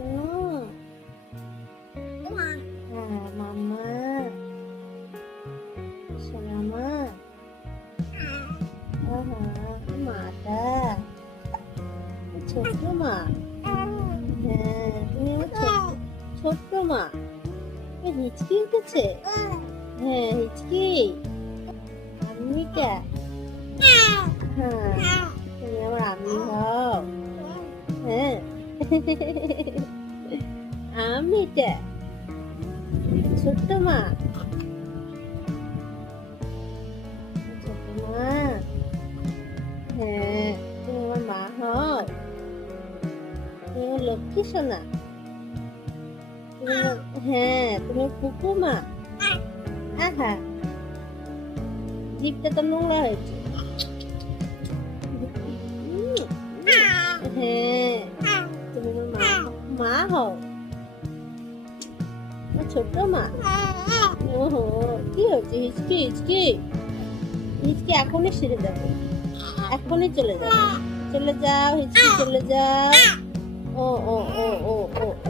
শোনো। হ্যাঁ মাম্মা, সোনামা, মাটা ছোট্ট মা। হ্যাঁ তুমি আমার ছোট্ট মা। হিচকি উঠেছে। হ্যাঁ হিচকি, আম্মিটা। হ্যাঁ তুমি আমার আম্মি হও। হ্যাঁ আম্মিটা ছোট্ট মা। ছোট্ট মা। হ্যাঁ তুমি আমার মা হও। তুমি আমার লক্ষ্মী সোনা। হ্যাঁ তুমি ফুপু মা। আহা জিভটা তো নোংরা হয়েছে। হ্যাঁ তুমি আমার মা হও। ছোট্ট মা। ওহো কি হয়েছে? হিচকি হিচকি হিচকি এখনই সেরে যাবে, এখনই চলে যাবে। চলে যাও হিচকি, চলে যাও। ও ও ও ও ও ও